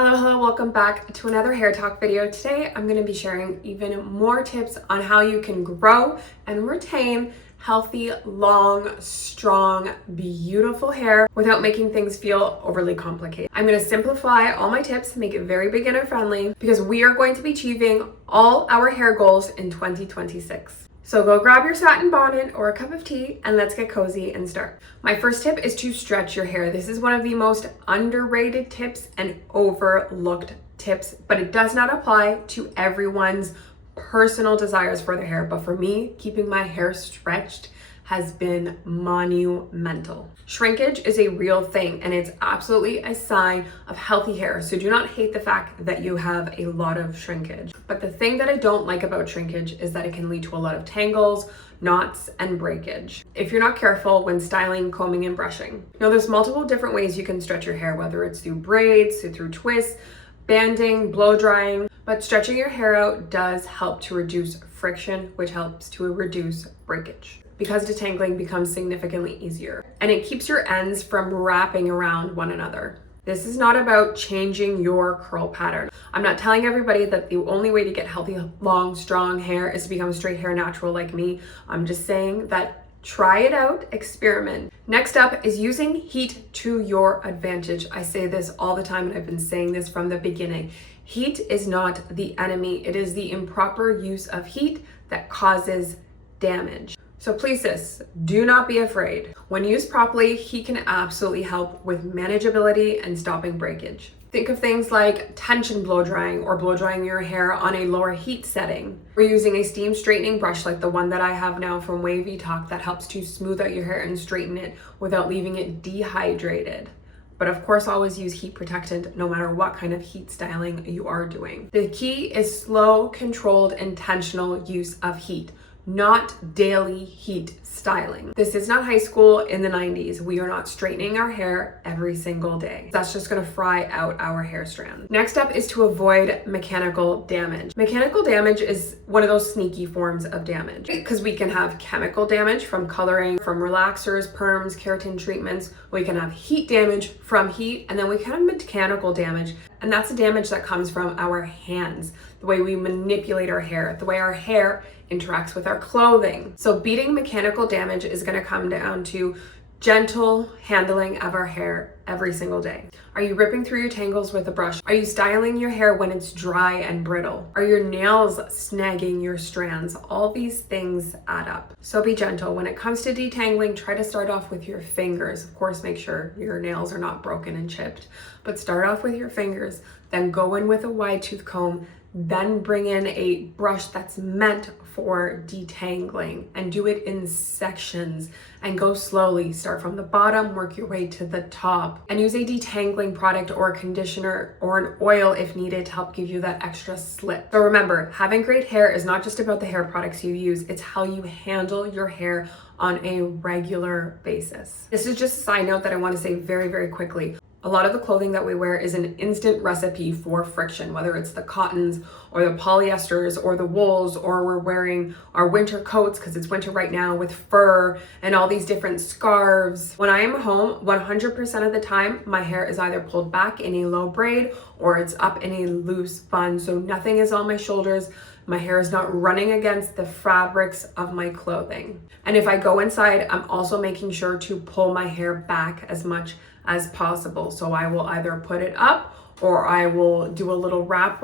Hello, welcome back to another hair talk video. Today, I'm gonna be sharing even more tips on how you can grow and retain healthy, long, strong, beautiful hair without making things feel overly complicated. I'm gonna simplify all my tips, make it very beginner friendly, because we are going to be achieving all our hair goals in 2026. So go grab your satin bonnet or a cup of tea and let's get cozy and start. My first tip is to stretch your hair. This is one of the most underrated tips and overlooked tips, but it does not apply to everyone's personal desires for their hair. But for me, keeping my hair stretched has been monumental. Shrinkage is a real thing and it's absolutely a sign of healthy hair. So do not hate the fact that you have a lot of shrinkage. But the thing that I don't like about shrinkage is that it can lead to a lot of tangles, knots, and breakage if you're not careful when styling, combing, and brushing. Now there's multiple different ways you can stretch your hair, whether it's through braids, through twists, banding, blow drying, but stretching your hair out does help to reduce friction, which helps to reduce breakage, because detangling becomes significantly easier and it keeps your ends from wrapping around one another. This is not about changing your curl pattern. I'm not telling everybody that the only way to get healthy, long, strong hair is to become straight hair natural like me. I'm just saying that try it out, experiment. Next up is using heat to your advantage. I say this all the time and I've been saying this from the beginning. Heat is not the enemy. It is the improper use of heat that causes damage. So please sis, do not be afraid. When used properly, heat can absolutely help with manageability and stopping breakage. Think of things like tension blow drying or blow drying your hair on a lower heat setting. Or using a steam straightening brush like the one that I have now from Wavy Talk that helps to smooth out your hair and straighten it without leaving it dehydrated. But of course, always use heat protectant no matter what kind of heat styling you are doing. The key is slow, controlled, intentional use of heat, not daily heat styling. This is not high school in the 90s. We are not straightening our hair every single day. That's just gonna fry out our hair strands. Next up is to avoid mechanical damage. Mechanical damage is one of those sneaky forms of damage because we can have chemical damage from coloring, from relaxers, perms, keratin treatments. We can have heat damage from heat, and then we can have mechanical damage. And that's the damage that comes from our hands, the way we manipulate our hair, the way our hair interacts with our clothing. So beating mechanical damage is gonna come down to gentle handling of our hair every single day. Are you ripping through your tangles with a brush? Are you styling your hair when it's dry and brittle? Are your nails snagging your strands? All these things add up. So be gentle. When it comes to detangling, try to start off with your fingers. Of course, make sure your nails are not broken and chipped, but start off with your fingers, then go in with a wide tooth comb, then bring in a brush that's meant for detangling and do it in sections and go slowly. Start from the bottom, work your way to the top, and use a detangling product or a conditioner or an oil if needed to help give you that extra slip. So remember, having great hair is not just about the hair products you use, it's how you handle your hair on a regular basis. This is just a side note that I want to say very, very quickly. A lot of the clothing that we wear is an instant recipe for friction, whether it's the cottons or the polyesters or the wools, or we're wearing our winter coats because it's winter right now with fur and all these different scarves. When I am home, 100% of the time, my hair is either pulled back in a low braid or it's up in a loose bun. So nothing is on my shoulders. My hair is not running against the fabrics of my clothing. And if I go inside, I'm also making sure to pull my hair back as much as possible. So I will either put it up or I will do a little wrap,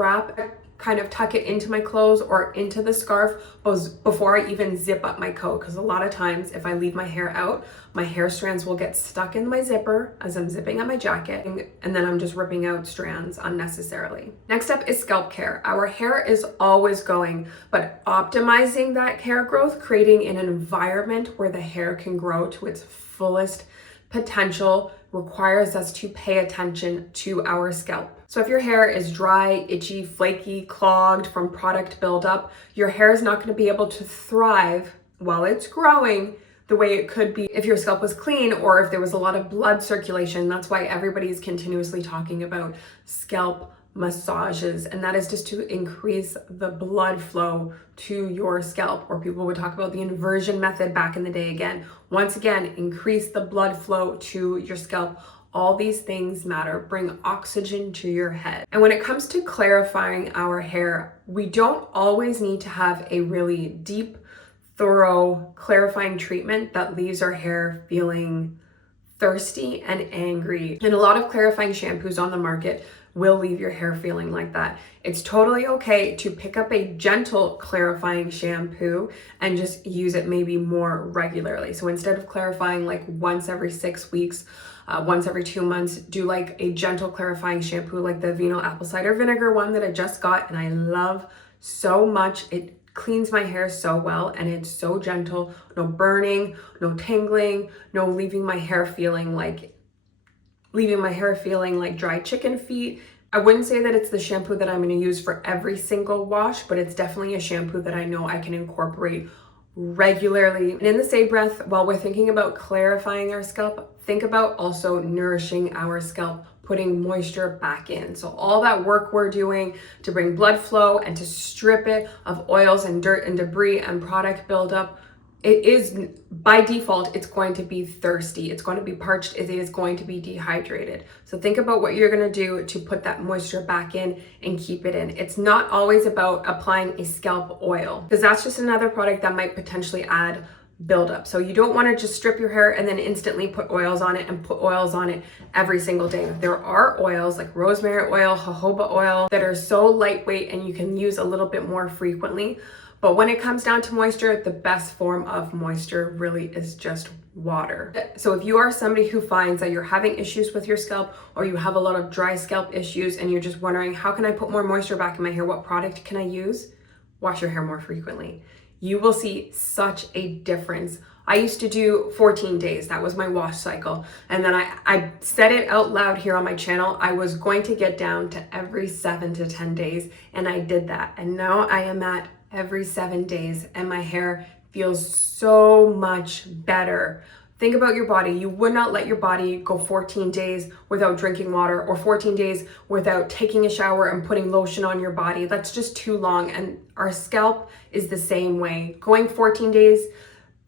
kind of tuck it into my clothes or into the scarf before I even zip up my coat. Because a lot of times if I leave my hair out, my hair strands will get stuck in my zipper as I'm zipping up my jacket, and then I'm just ripping out strands unnecessarily. Next up is scalp care. Our hair is always going, but optimizing that hair growth, creating an environment where the hair can grow to its fullest potential requires us to pay attention to our scalp. So if your hair is dry, itchy, flaky, clogged from product buildup, your hair is not going to be able to thrive while it's growing the way it could be if your scalp was clean or if there was a lot of blood circulation. That's why everybody's continuously talking about scalp massages, and that is just to increase the blood flow to your scalp. Or people would talk about the inversion method back in the day. Again, once again, increase the blood flow to your scalp. All these things matter. Bring oxygen to your head. And when it comes to clarifying our hair, we don't always need to have a really deep, thorough, clarifying treatment that leaves our hair feeling thirsty and angry. And a lot of clarifying shampoos on the market will leave your hair feeling like that. It's totally okay to pick up a gentle clarifying shampoo and just use it maybe more regularly. So instead of clarifying like once every 6 weeks, once every 2 months, do like a gentle clarifying shampoo like the Vino apple cider vinegar one that I just got and I love so much. It cleans my hair so well and it's so gentle. No burning, no tangling, no leaving my hair feeling like dry chicken feet. I wouldn't say that it's the shampoo that I'm going to use for every single wash, but it's definitely a shampoo that I know I can incorporate regularly. And in the same breath, while we're thinking about clarifying our scalp, think about also nourishing our scalp, putting moisture back in. So all that work we're doing to bring blood flow and to strip it of oils and dirt and debris and product buildup, it is by default, it's going to be thirsty. It's going to be parched. It is going to be dehydrated. So think about what you're going to do to put that moisture back in and keep it in. It's not always about applying a scalp oil because that's just another product that might potentially add buildup. So you don't want to just strip your hair and then instantly put oils on it and put oils on it every single day. There are oils like rosemary oil, jojoba oil that are so lightweight and you can use a little bit more frequently. But when it comes down to moisture, the best form of moisture really is just water. So if you are somebody who finds that you're having issues with your scalp or you have a lot of dry scalp issues and you're just wondering, how can I put more moisture back in my hair? What product can I use? Wash your hair more frequently. You will see such a difference. I used to do 14 days. That was my wash cycle. And then I said it out loud here on my channel. I was going to get down to every 7 to 10 days. And I did that. And now I am at every 7 days and my hair feels so much better. Think about your body. You would not let your body go 14 days without drinking water or 14 days without taking a shower and putting lotion on your body. That's just too long. And our scalp is the same way. Going 14 days,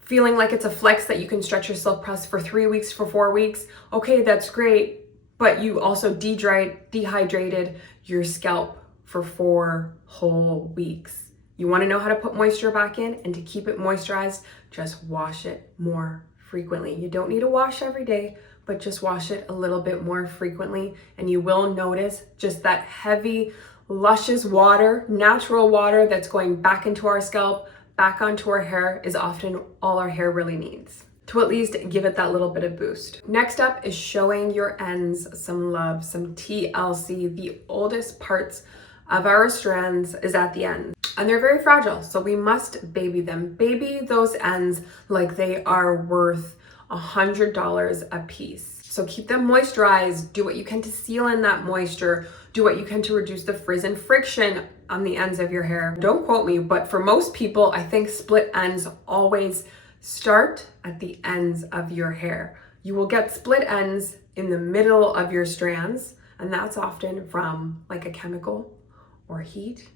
feeling like it's a flex that you can stretch your silk press for 3 weeks, for 4 weeks. Okay, that's great. But you also dehydrated your scalp for 4 whole weeks. You want to know how to put moisture back in, and to keep it moisturized, just wash it more frequently. You don't need to wash every day, but just wash it a little bit more frequently, and you will notice just that heavy, luscious water, natural water that's going back into our scalp, back onto our hair is often all our hair really needs to at least give it that little bit of boost. Next up is showing your ends some love, some TLC. The oldest parts of our strands is at the end. And they're very fragile, so we must baby them. Baby those ends like they are worth $100 a piece. So keep them moisturized, do what you can to seal in that moisture, do what you can to reduce the frizz and friction on the ends of your hair. Don't quote me, but for most people, I think split ends always start at the ends of your hair. You will get split ends in the middle of your strands, and that's often from like a chemical or heat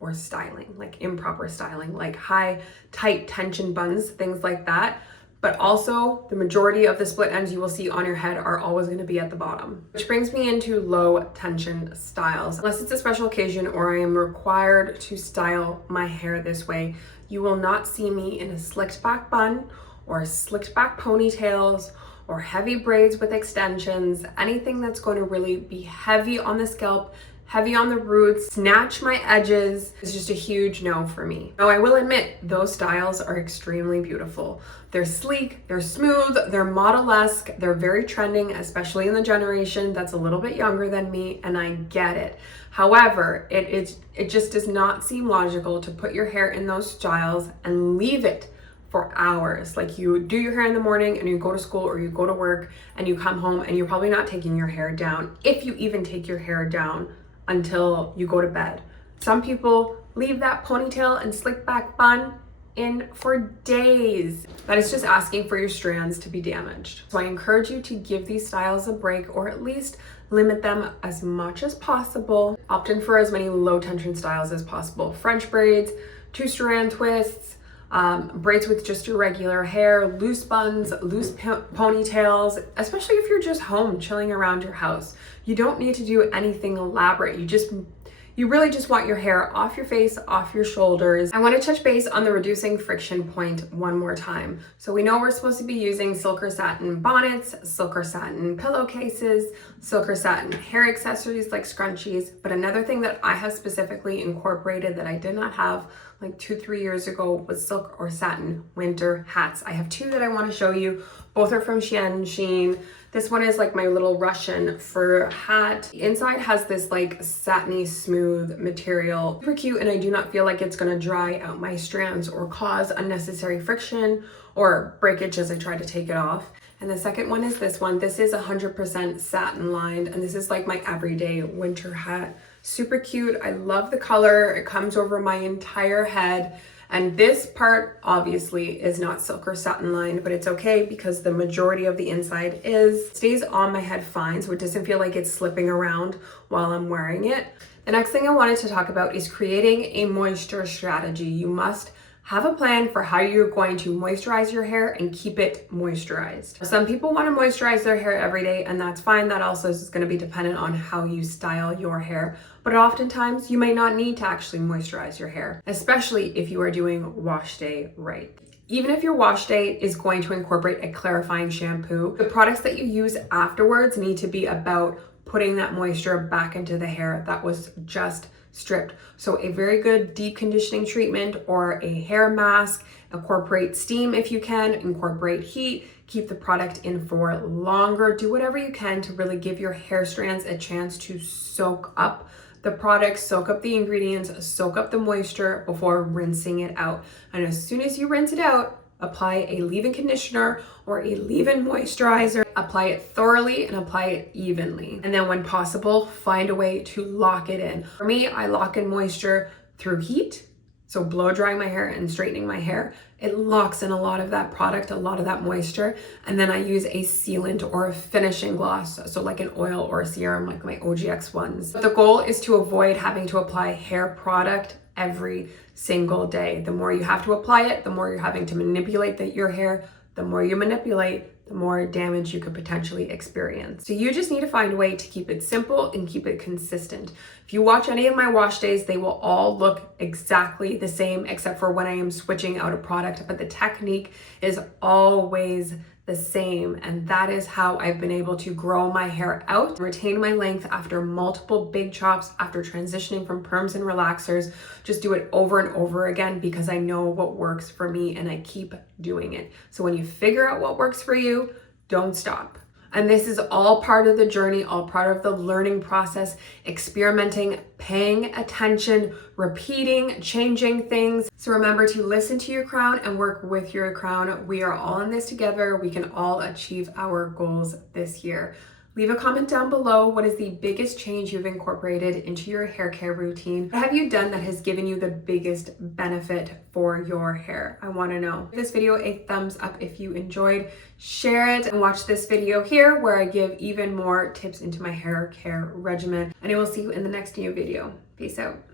or styling, like improper styling, like high, tight tension buns, things like that. But also the majority of the split ends you will see on your head are always going to be at the bottom. Which brings me into low tension styles. Unless it's a special occasion or I am required to style my hair this way, you will not see me in a slicked back bun or slicked back ponytails or heavy braids with extensions, anything that's going to really be heavy on the scalp, heavy on the roots, snatch my edges is just a huge no for me. Now I will admit, those styles are extremely beautiful. They're sleek, they're smooth, they're model-esque, they're very trending, especially in the generation that's a little bit younger than me, and I get it. However, it just does not seem logical to put your hair in those styles and leave it for hours. Like you do your hair in the morning and you go to school or you go to work and you come home and you're probably not taking your hair down, if you even take your hair down, until you go to bed. Some people leave that ponytail and slick back bun in for days. That is just asking for your strands to be damaged. So I encourage you to give these styles a break, or at least limit them as much as possible. Opt in for as many low tension styles as possible. French braids, 2-strand twists, braids with just your regular hair, loose buns, loose ponytails, especially if you're just home chilling around your house. You don't need to do anything elaborate. You really just want your hair off your face, off your shoulders. I want to touch base on the reducing friction point one more time. So we know we're supposed to be using silk or satin bonnets, silk or satin pillowcases, silk or satin hair accessories like scrunchies. But another thing that I have specifically incorporated that I did not have like 2-3 years ago was silk or satin winter hats. I have two that I want to show you. Both are from Shein. This one is like my little Russian fur hat. The inside has this like satiny smooth material. Super cute, and I do not feel like it's gonna dry out my strands or cause unnecessary friction or breakage as I try to take it off. And the second one is this one. This is 100% satin lined, and this is like my everyday winter hat. Super cute. I love the color. It comes over my entire head. And this part obviously is not silk or satin lined, but it's okay because the majority of the inside is. It stays on my head fine, so it doesn't feel like it's slipping around while I'm wearing it. The next thing I wanted to talk about is creating a moisture strategy. You must have a plan for how you're going to moisturize your hair and keep it moisturized. Some people want to moisturize their hair every day, and that's fine. That also is going to be dependent on how you style your hair. But oftentimes you may not need to actually moisturize your hair, especially if you are doing wash day right. Even if your wash day is going to incorporate a clarifying shampoo, the products that you use afterwards need to be about putting that moisture back into the hair that was just stripped. So a very good deep conditioning treatment or a hair mask, incorporate steam if you can, incorporate heat, keep the product in for longer, do whatever you can to really give your hair strands a chance to soak up the product, soak up the ingredients, soak up the moisture before rinsing it out. And as soon as you rinse it out, apply a leave-in conditioner or a leave-in moisturizer. Apply it thoroughly and apply it evenly. And then when possible, find a way to lock it in. For me, I lock in moisture through heat. So blow drying my hair and straightening my hair. It locks in a lot of that product, a lot of that moisture. And then I use a sealant or a finishing gloss. So like an oil or a serum, like my OGX ones. But the goal is to avoid having to apply hair product every single day. The more you have to apply it, the more you're having to manipulate your hair. The more you manipulate, the more damage you could potentially experience. So you just need to find a way to keep it simple and keep it consistent. If you watch any of my wash days, they will all look exactly the same except for when I am switching out a product, but the technique is always the same. And that is how I've been able to grow my hair out, retain my length after multiple big chops, after transitioning from perms and relaxers. Just do it over and over again because I know what works for me and I keep doing it. So when you figure out what works for you, don't stop. And this is all part of the journey, all part of the learning process, experimenting, paying attention, repeating, changing things. So remember to listen to your crown and work with your crown. We are all in this together. We can all achieve our goals this year. Leave a comment down below. What is the biggest change you've incorporated into your hair care routine? What have you done that has given you the biggest benefit for your hair? I want to know. Give this video a thumbs up if you enjoyed. Share it and watch this video here where I give even more tips into my hair care regimen. And I will see you in the next new video. Peace out.